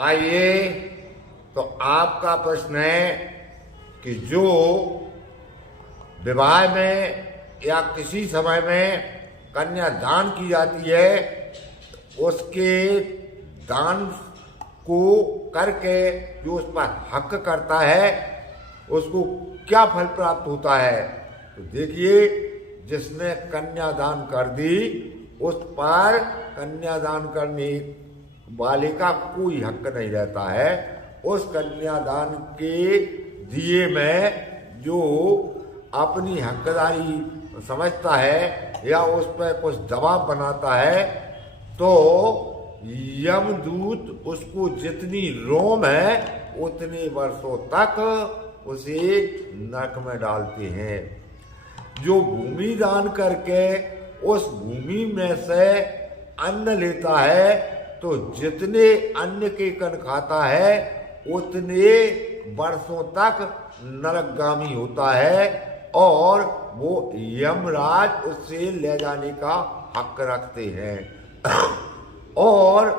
आइए, तो आपका प्रश्न है कि जो विवाह में या किसी समय में कन्यादान की जाती है, उसके दान को करके जो उस पर हक करता है उसको क्या फल प्राप्त होता है। तो देखिए, जिसने कन्यादान कर दी उस पर कन्यादान करने वाले का कोई हक नहीं रहता है। उस कन्यादान के दिए में जो अपनी हकदारी समझता है या उस पर कुछ दबाव बनाता है, तो यमदूत उसको जितनी रोम है उतने वर्षों तक उसे नरक में डालते हैं। जो भूमि दान करके उस भूमि में से अन्न लेता है, तो जितने अन्न के कण खाता है उतने वर्षों तक नरकगामी होता है और वो यमराज उससे ले जाने का हक रखते हैं। और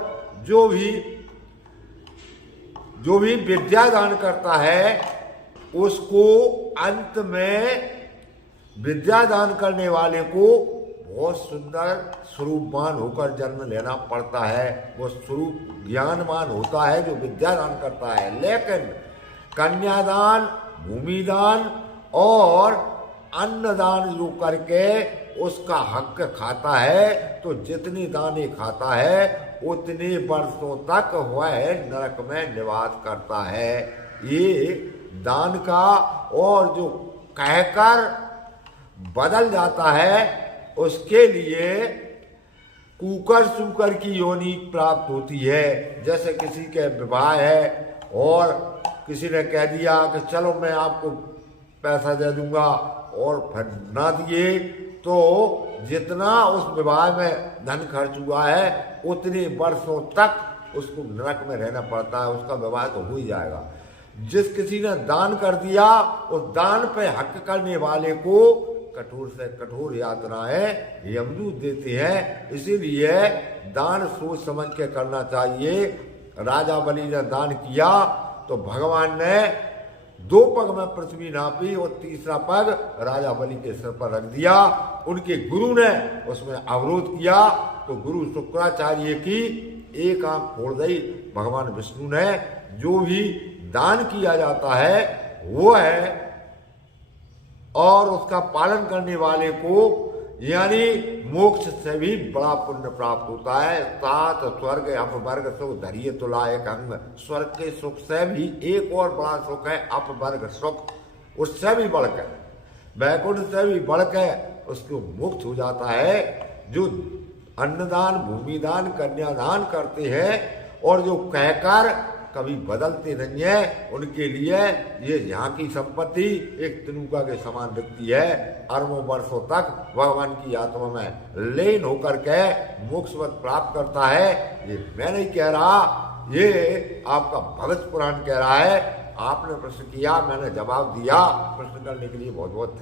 जो भी विद्या दान करता है उसको अंत में विद्या दान करने वाले को बहुत सुंदर स्वरूपवान होकर जन्म लेना पड़ता है। वो स्वरूप ज्ञानवान होता है जो विद्या दान करता है। लेकिन कन्यादान, भूमिदान और अन्नदान जो करके उसका हक खाता है, तो जितनी दाने खाता है उतने वर्षों तक वह नरक में निवास करता है। ये दान का और जो कहकर बदल जाता है उसके लिए कुकर सुकर की योनि प्राप्त होती है। जैसे किसी के विवाह है और किसी ने कह दिया कि चलो मैं आपको पैसा दे दूंगा, और फिर ना दिए तो जितना उस विवाह में धन खर्च हुआ है उतने वर्षों तक उसको नरक में रहना पड़ता है। उसका विवाह तो हो ही जाएगा। जिस किसी ने दान कर दिया उस दान पे हक करने वाले को कठोर से कठोर यातनाएं यमदूत देते हैं। इसीलिए दान सोच समझ के करना चाहिए। राजा बलि ने दान किया तो भगवान ने 2 पग में पृथ्वी नापी और तीसरा पग राजा बलि के सिर पर रख दिया। उनके गुरु ने उसमें अवरोध किया तो गुरु शुक्राचार्य की एक आंख फोड़ दी भगवान विष्णु ने। जो भी दान किया जाता है वो है, और उसका पालन करने वाले को यानी मोक्ष से भी बड़ा पुण्य प्राप्त होता है। सात स्वर्ग अपवर्ग सुख धैर्य तुलायक अंग। स्वर्ग के सुख से भी एक और बड़ा सुख है अपवर्ग सुख, उससे भी बढ़कर वैकुंठ से भी बढ़कर उसको मुक्त हो जाता है। जो अन्नदान, भूमिदान, कन्यादान करते हैं और जो कहकर कभी बदलते नहीं है, उनके लिए ये यहाँ की संपत्ति एक तनुका के समान दिखती है। अरबों वर्षों तक भगवान की आत्मा में लीन होकर के मोक्षवत प्राप्त करता है। ये मैं नहीं कह रहा, ये आपका भगत पुराण कह रहा है। आपने प्रश्न किया, मैंने जवाब दिया। प्रश्न करने के लिए बहुत बहुत धन्यवाद।